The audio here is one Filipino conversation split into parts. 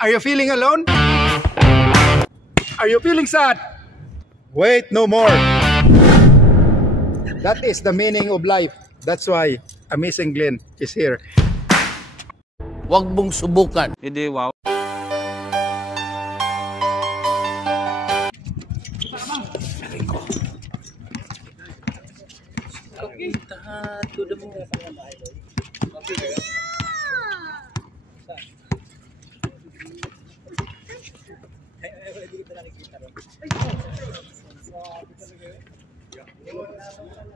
Are you feeling alone? Are you feeling sad? Wait no more. That is the meaning of life. That's why Amazing Glenn is here. Huwag mong subukan. Hindi, wow.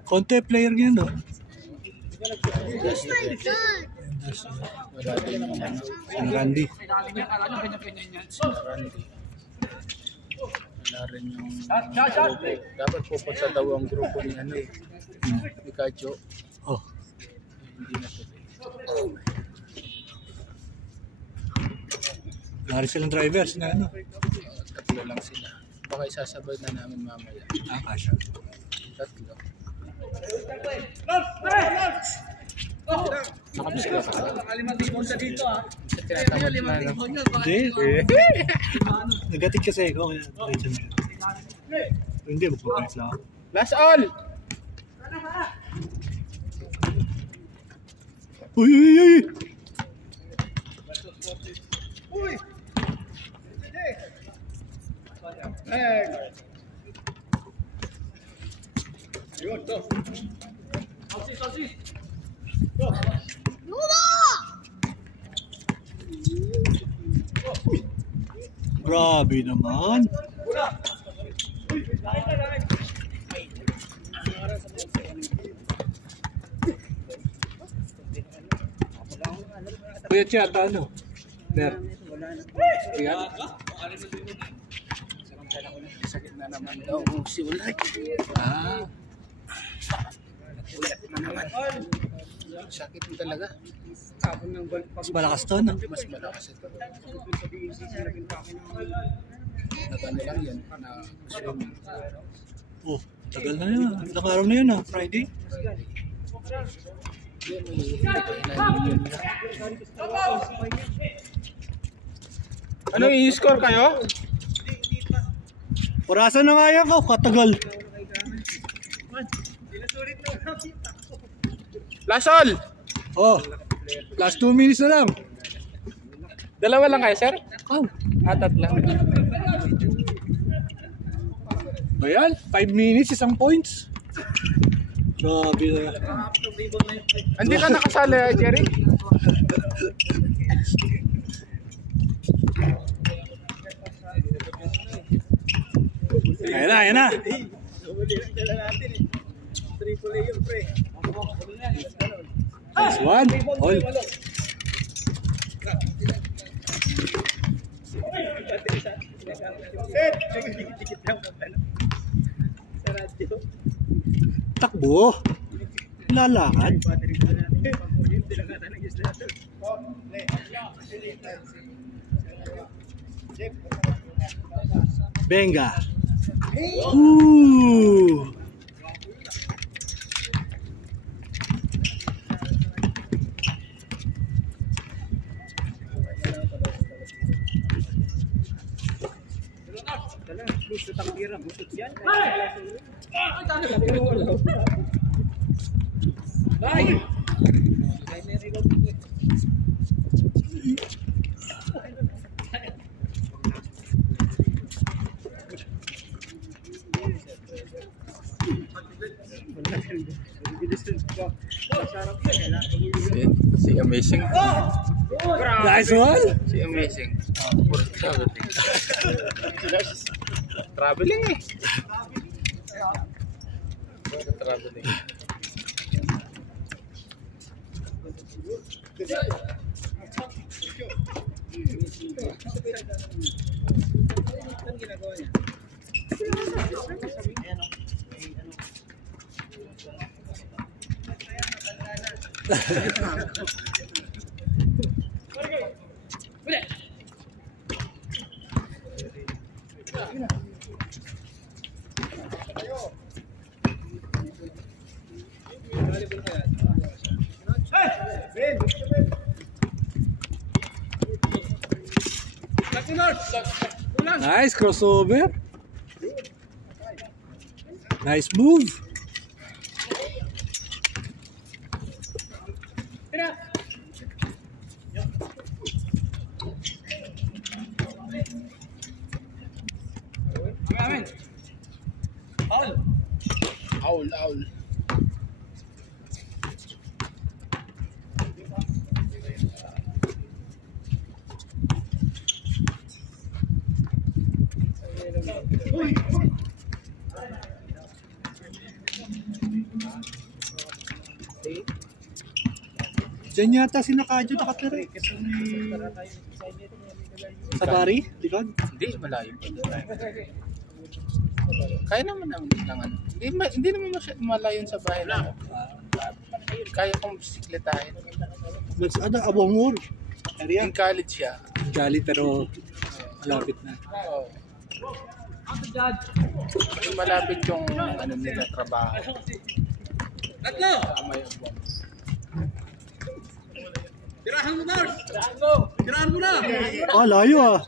Konti player niya, no? San Randy. Wala rin yung dapat pupunta daw ang grupo ni ano eh. Ni Kajo. Oh. Hindi na tuloy. Wala rin silang drivers na ano. Tatlo lang sila. Baka isasabay na namin mamaya. Kasha. Tatlo. Nakabisika ka. Hindi. Negatik kasi ako. Hindi, magpapalit lang ako. Last all! Uy, uy, uy! Uy! Yun, to. Sosis. Grabe naman. Kuya Chat, ano? There. Kuya? Sakit na naman daw si Ulay. Ulat na naman. Sakit mo talaga. Mas malakas to, no? Mas malakas ito. Nagano lang yan na swimming. Oh, tagal na yun. Ilang araw na yun, ha? Friday? Ano i-score kayo? Orasan na nga yan ko, katagal. Last all! Oh, last 2 minutes na lang. Dalawa lang kayo, sir? Oh. Atat lang. Ayan, 5 minutes, isang points. Grabe na. Hindi ka nakasali, Jerry? Ayan na, ayan na. Nice one. All. Takbo. Lalakad. Benga. Ooh. Si Amazing. Nice one. Si Amazing. Traveling eh. Traveling. Nice crossover. Nice move. Owl. Diyan yata si Nakadyo nakatira eh. Safari? Likod? Hindi, malayo pa. Kaya naman ng ano. Hindi naman malayo sa bahay na. Kaya kong bisikletahin. Mas ano, Abongor. Area? In college siya. Gali pero malapit na. Oo. Malapit yung ano nila trabaho. Tatlo! Tama yung buwan. Tirahan mo, Mars! Tirahan mo na! Ah, layo ah.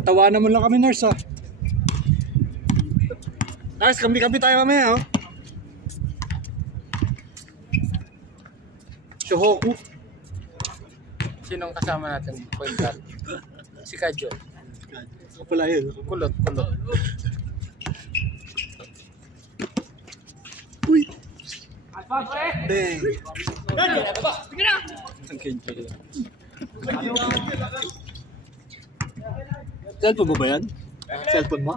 Tawanan mo lang kami, nurse ah. Nurse, kambi-kambi tayo kami oh. Shohoku. Sinong kasama natin? Point guard. Si Kadyo. Ako pala yun. Kulot. Uy! Bang! Cellphone mo ba yan? Cellphone mo?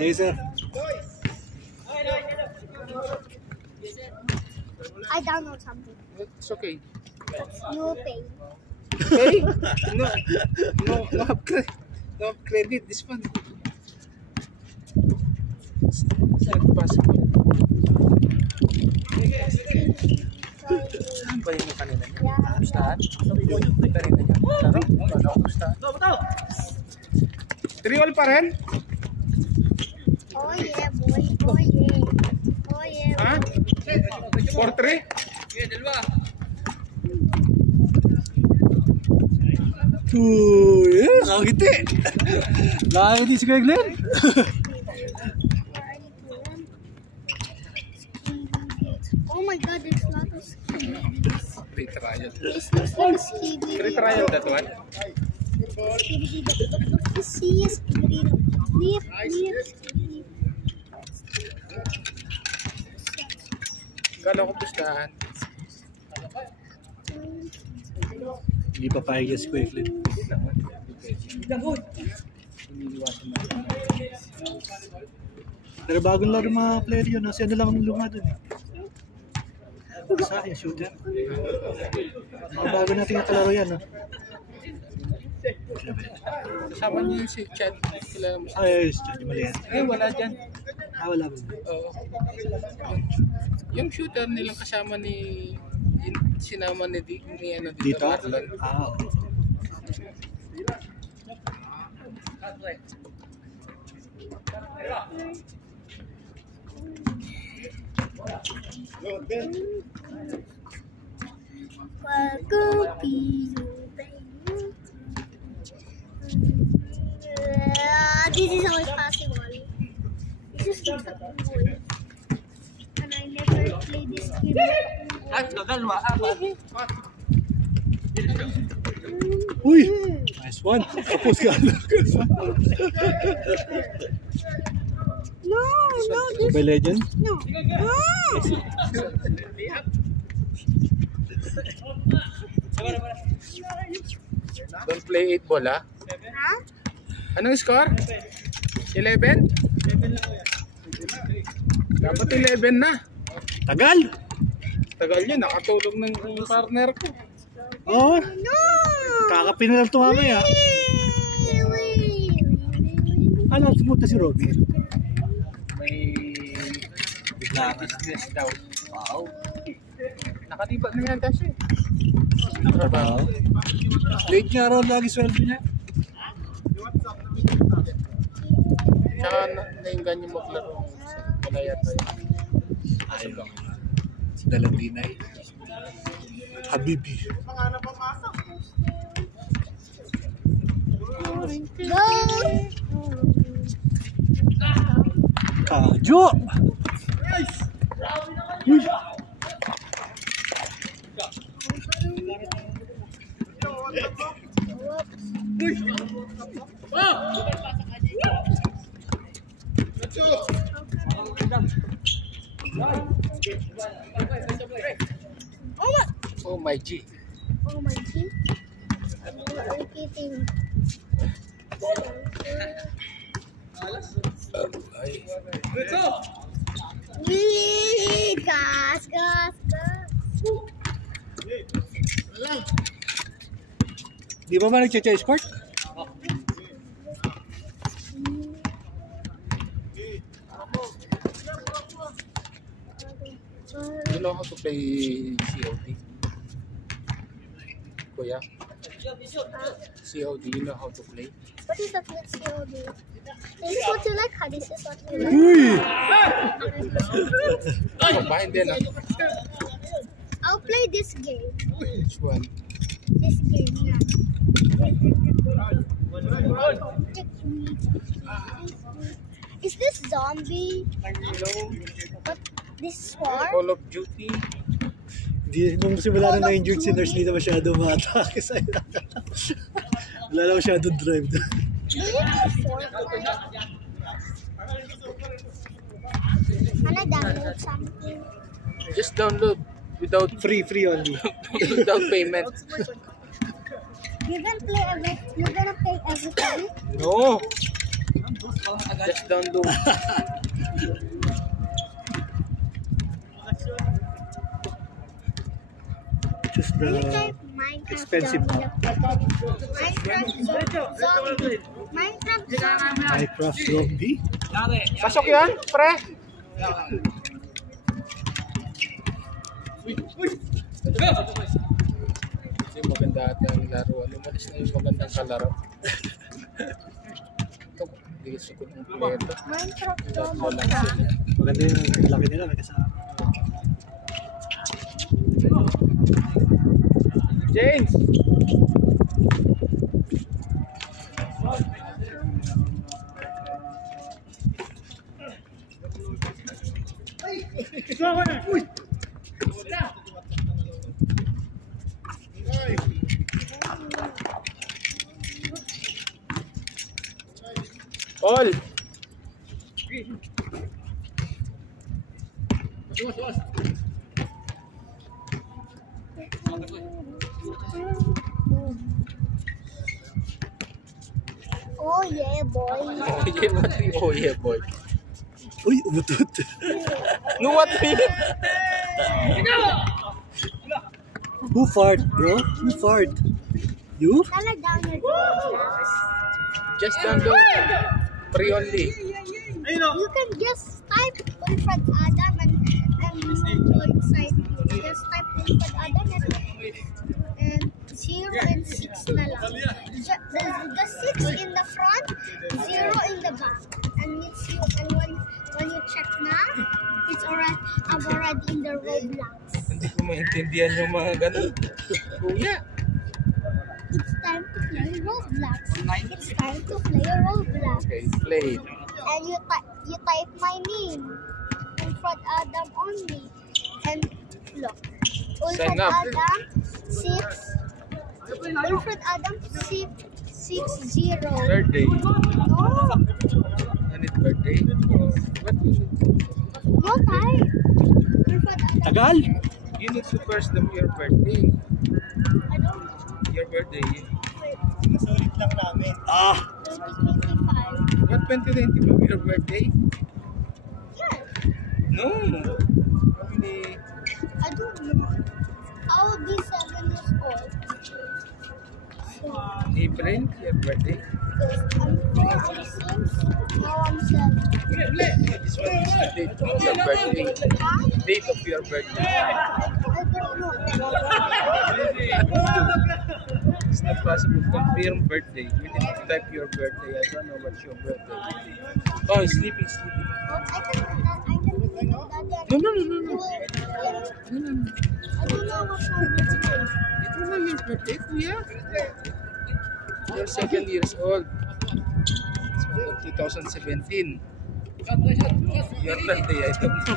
Hey sir. I download something. It's okay. You pay. Hey! No credit. This one. Saan possible? Saan ba yung kanina niya? Gustahan? Kanina niya? Laro? Wala ko gustahan. 3-all pa rin? Oh yeah, boy. Oh yeah. Oh yeah. Ha? 4-3? Yeah, nakakiti. Nakakiti si Kuya Glenn. Oh my god, there's a lot of skibidis. Free trial. This looks like a skibidi. Free trial that one? Skibidi. This is skibidi. Leaf. Kala ko gustahan. Hindi pa pahigyan si Kuya Glenn. Hindi naman. Iniiwasan na. Pero bagong laro mga player yun. Kasi ano lang ang luma dun eh. Sa akin, shooter. Mga bago natin yung kalaro yan. Kasama niyo yung si Chad. Kilala mo siya? Ay, yung maliit. Wala dyan. Wala ba? Oo. Yung shooter nilang kasama ni sinama ni ano Dito? Marlon. Oo. This is always possible. This is not possible. And I never played this game. Uy! Nice one. Tapos ka. No, this Mobile Legend? no. Don't play 8 ball, ha? Huh? Anong score? 11? Dapat 11 na. Tagal! Tagal yun, nakatulog ng partner ko. Oo. No! Kakapin na lang ito mamaya. Ano, sumunta si Robby? May business daw. Wow. Nakatiba na yan kasi. Nakatrabaho. Late nga raw lagi sweldo niya. Tsaka nainggan yung maglaro. Wala yata yun. Ayun. Si Dalandinay. Habibi. Go! Kajo! Oh my G. Oh my God. Repeating. Ay. Wee! Gas, gas, gas. Di ba ba nag-chase court? You know how to play COD? Kuya? COD, you know how to play? What is that with COD? This is what you like, huh? This is what you like. Uy! Combine din ah. I'll play this game. Which one? This game, yeah. Is this zombie? What? This war? Call of Duty? Di, nung simula na na-injured si Nurse, hindi na masyado ma-atake sa'yo. Wala na masyado drive doon. Do you know Fortnite? Can I download something? Just download without Free only. without payment. You gonna play everything? No. Just download. Just Can you the type Minecraft expensive zombie? Minecraft zombie. Pasok yan, pre. Kasi maganda ata ang laro. Lumalis na yung magandang kalaro. Ito, gusto ko ng pleto. Minecraft Tatlo zombie. lang sila. Maganda yung laki nila. May kasama. James! All! Oh yeah, boy. Oh yeah, what the oh yeah, boy. Uy, umutut. No, what the? Who fart, bro? Who fart? You? Can I download Roblox? Just download. Free only. You can just type Wilfred Adam and go inside. Just type Wilfred Adam and 0 and 6 na lang. The 6 in the front, 0 in the back. And when you check na, I'm already in the Roblox. Hindi ko maintindihan yung mga ganun. Kuya. It's time to play Roblox. It's time to play Roblox. Okay, play. And you type my name, Wilfred Adam only. And look, Sign Wilfred up. Adam 6. Wilfred Adam 660. Birthday. No, Ano it birthday? What you need? no type. Wilfred Adam. Tagal? You need to first know your birthday. I don't know. Your birthday. Ah! 2025. What 2025 your birthday? Yeah, No. How many? I don't know. I will be 7 years old. So, April? Your birthday? I'm 4, I'm 6, now I'm 7. This one is the date of your birthday. Huh? Date of your birthday. I don't know. It's not possible. Confirm birthday. You need to type your birthday. I don't know what's your birthday. Oh, sleeping. I can do that. No. You will, I don't know what's wrong with you. Ito na yung birthday, kuya. You're 7 years old. So, 2017. Your birthday, I don't know.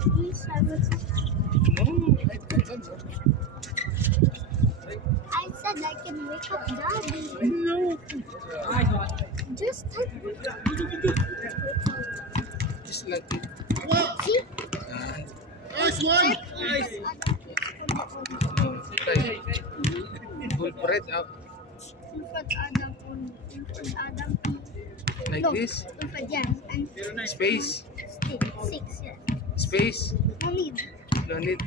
Please have a No, I don't know. I said I can wake up Daddy. No. Just type. Just like it. See? Nice one! Okay. Full bread out. Infant Adam. Infant Adam. Like No, this. Infant, yeah. And Space. 6, yeah. Space. No need. No need.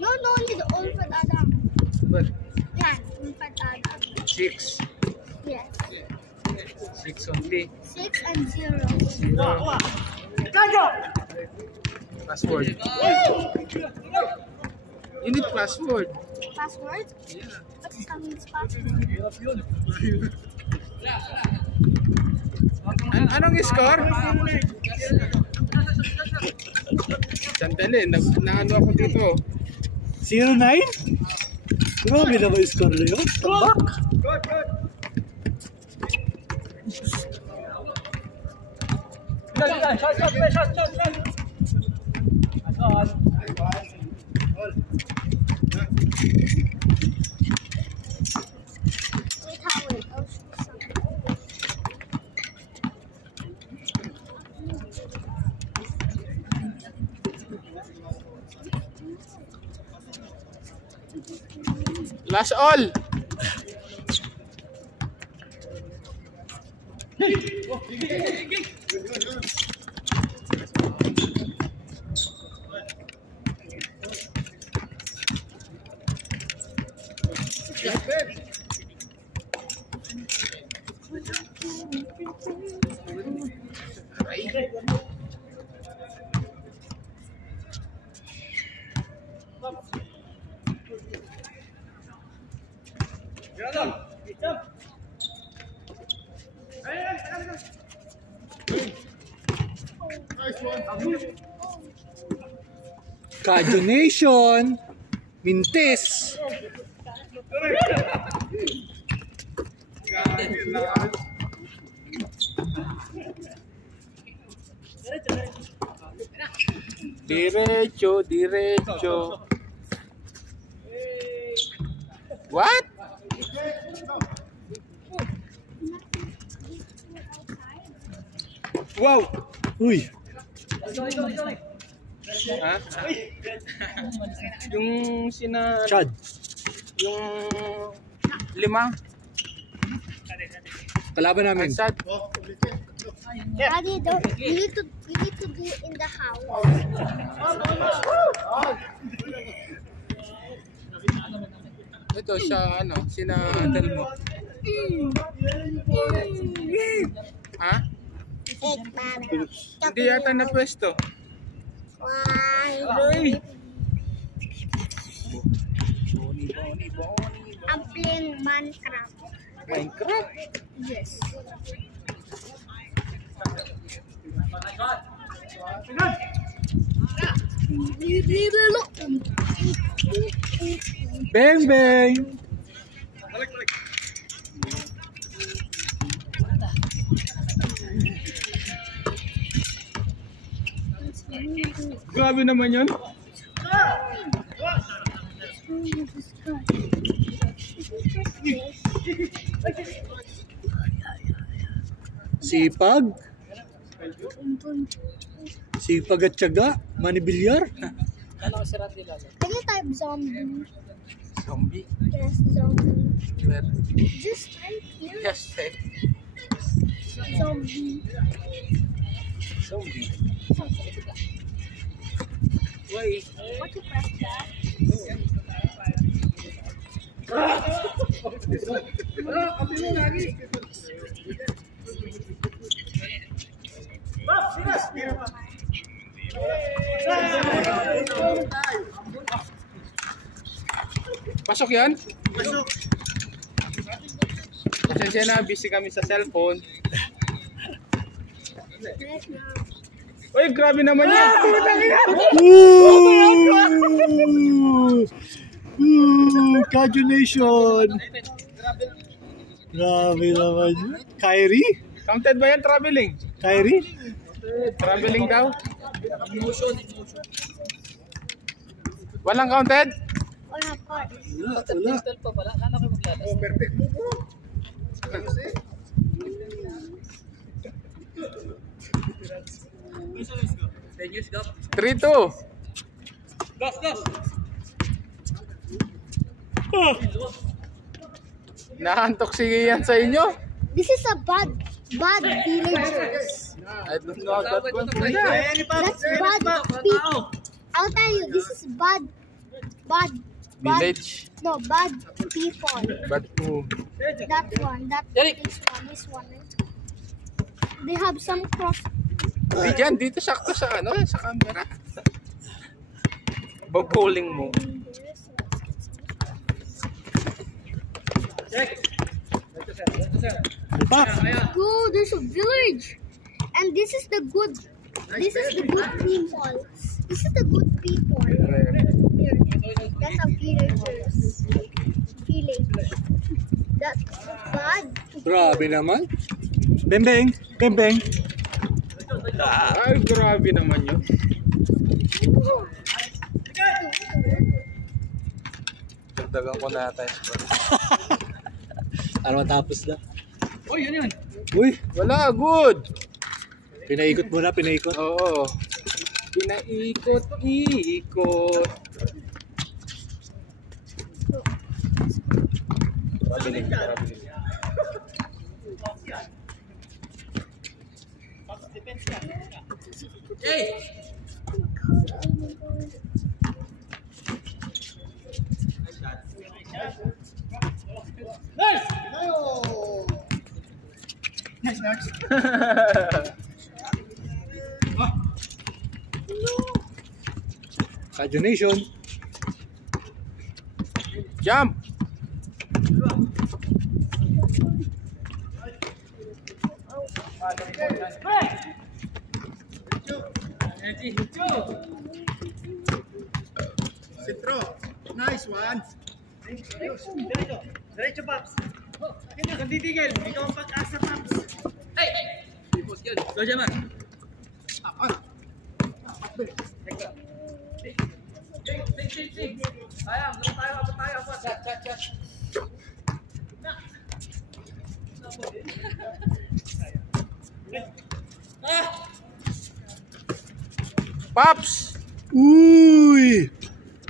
No need Infant Adam. But Yeah, Infant Adam. 6. Yes. 6 only. 6 and 0. Password. You need password. Password? Yeah. What's Sammy's password? Anong score? Sandali, naano ako dito. 09? Grabe na ba yung score na yun? Tambak! Wait, I'll show something. Last all. Kajo Nation! Mintes! Diretso, diretso. What? Wow! Uy! Ha? Yung Chad! yung 5. Kalaban namin. Sad. Daddy, you need to do it in the house. Ito siya, sinadal mo. Ha? Hindi yata na pwesto. Why? I'm playing Minecraft. Minecraft? Yes. Bang bang! Grabe naman yun. Sipag? Sipag at tiyaga? Manibilyar? Can you type zombie? Zombie? Yes, zombie. Where? Just type here. Yes, Zombie. zombie. Why? What you press that? Pasok yan? Pasok. Pasensya na, busy kami sa cellphone. Right now. Uy, grabe naman yan. Congratulations! Grabe naman yun. Kyrie? Counted ba yan, traveling? Kyrie? Traveling daw? Walang counted? Or a part. Wala. Oh, perfect mo bro. 3-2. Naantok sige yan sa inyo? This is a bad villagers. I don't know that one. That's bad people. I'll tell you, this is bad. Village. No, bad people. But That one, this one. They have some cross. di dyan, dito sakto sa ano, sa camera. Bag-bowling mo. Oh, there's a village, and this is the good. This is the good people. This is the good people. Here, that's a villagers. Village. That's bad. Grabe naman. Bembeng. Bembeng. Ay, grabe naman yun. Dagdagan ko na tayo. Ano matapos na? Uy, yun. Uy, Wala, good. pinaikot mo na, pinaikot. Oo. Pinaikot-ikot. Traveling. Nice, next. Congratulations. Jump. Sitro. Nice one. Diretso, Paps. Hindi ka titigil. Ikaw ang pag-asa, Paps. Hey! Go, Jaman. Pops! Uy!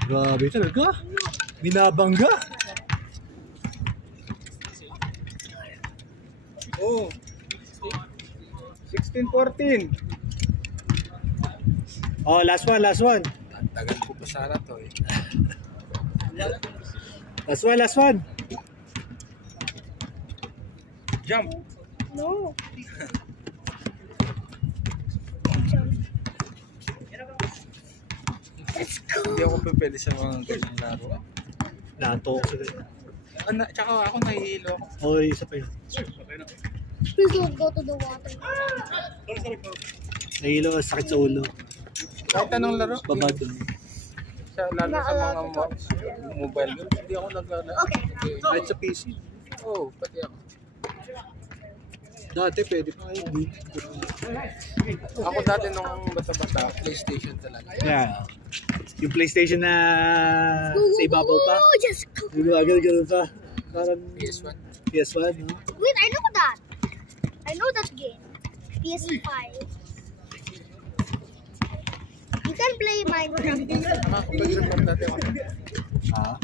Grabe talaga. Binabangga. Oh. 16-14. Oh, last one, last one. Tagal ko pa sana to eh. Last one, last one. Jump. No. Let's go. Hindi ako pwede sa mga ganyang laro. Nato ko sila. Tsaka ako nahihilo ako. Oh, isa pa yun. Please don't go to the water. Nahilo, sakit sa ulo. Kahit anong laro. Baba dun. Lalo sa mga mobile games. Hindi ako naglalaro. Okay. Kahit sa PC. Oo, pati ako. Dati pwede pa kayo. Ako dati nung bata-bata, PlayStation talaga. Yeah. Yung PlayStation na sa ibabaw pa. Oh, just go. Yung agad-agad pa. Parang PS1. PS1, no? Wait, I know that. I know that game. PS5. You can play Minecraft. Makakapag-report dati ako. Ah.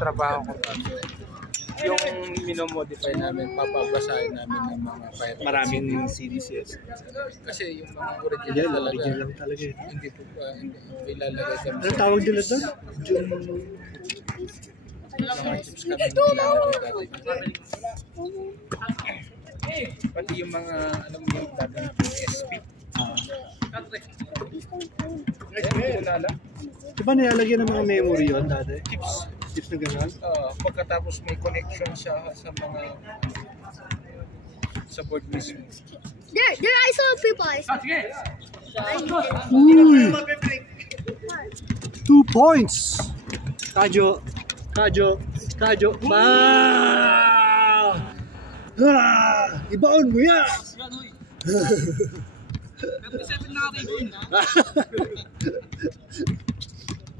Trabaho ko dati. Yung minomodify namin, papabasahin namin ng mga file. Maraming CDs. Kasi yung mga original Yan, talaga, original lang talaga eh. hindi po hindi ilalagay kami Anong tawag nila doon? mga chips kami nilalagay dati. Pati yung mga, alam mo yung dati na PSP. Wala. Di ba nilalagyan ng mga memory yun dati? Chips na gano'n? Pagkatapos may connection siya sa mga Sa board mismo. There, I saw people. Uy! 2 points! Kajo! Ibaon mo yan!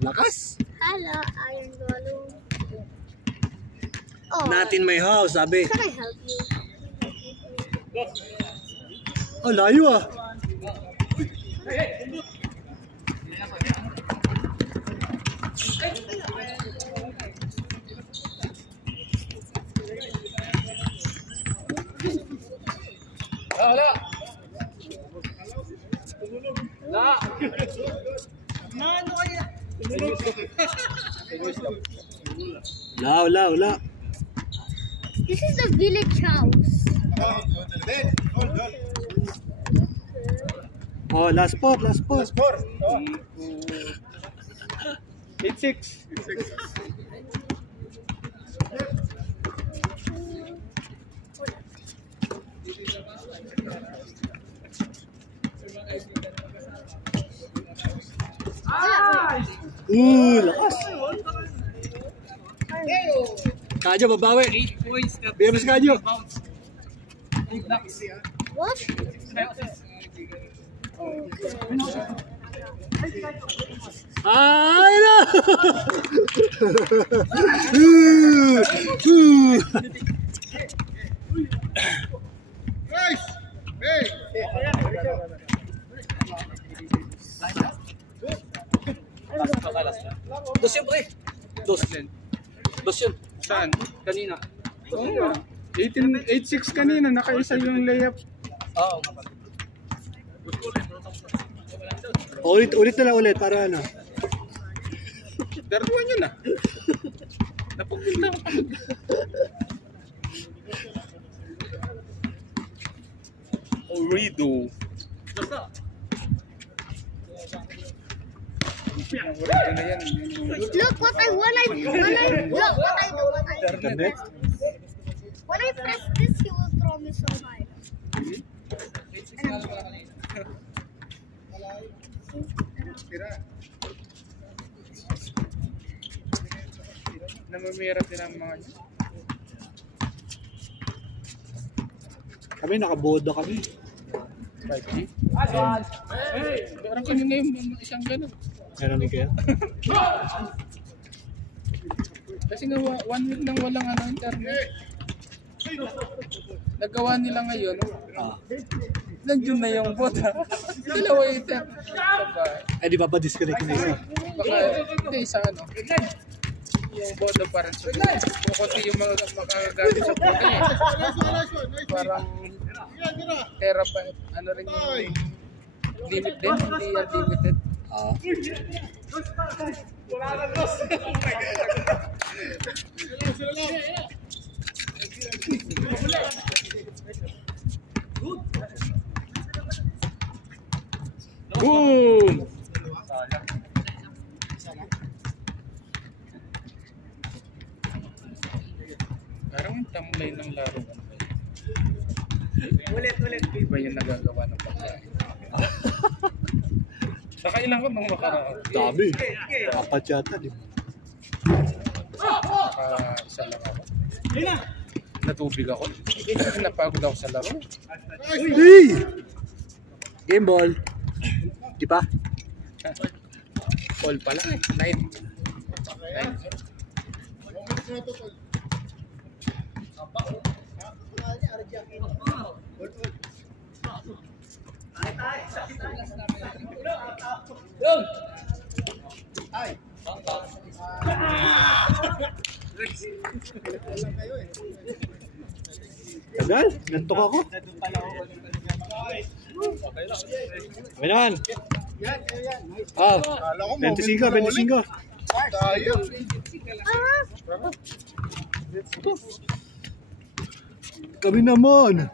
Lakas! Hello, Iron Golem. Oh, Not in my house, sabi. can I help you? Oh, layo ah. Lao. This is the village house. Oh, last spot. 8-6. Lakas. Kajo, babawi. 8 points. Bigyan mo si Kajo. What? Ay, no! Dos yun, pre. Dos yun. Saan? Kanina. Oo. 8-6 kanina, nakaisa yung layup. Oo. Ulit na lang ulit para ano. Darduan yun ah. Napagpinta ko. Orido. Look what I do. When I press this, he will throw me so high. Namamirap din ang mga nyo. Kami nakaboda kami. 5G? Parang kanina yung isang gano'n. Meron din kaya? Kasi nga 1 week nang walang internet. Nagawa nila ngayon. Nandiyon na yung bot ha. Dalawa yung internet. Ay, di ba disconnect na isa? Baka hindi sa ano. Yung boda parang sumunod. Kung konti yung mga makagagamit sa boda eh. Parang terabyte. Ano rin yung limit din. Hindi unlimited. Boom! Parang tamlay ng laro. Ulit. Iba yung nagagawa ng pagkain. Nakailan ko nung makaraan. Dami. Apat yata, di ba? Isa lang ako. Natubig ako. Napagod ako sa laro. Hey! Game ball. Di ba? All pala eh. 9. Tagal? Nantok ako. Okay naman. 25. Kami naman.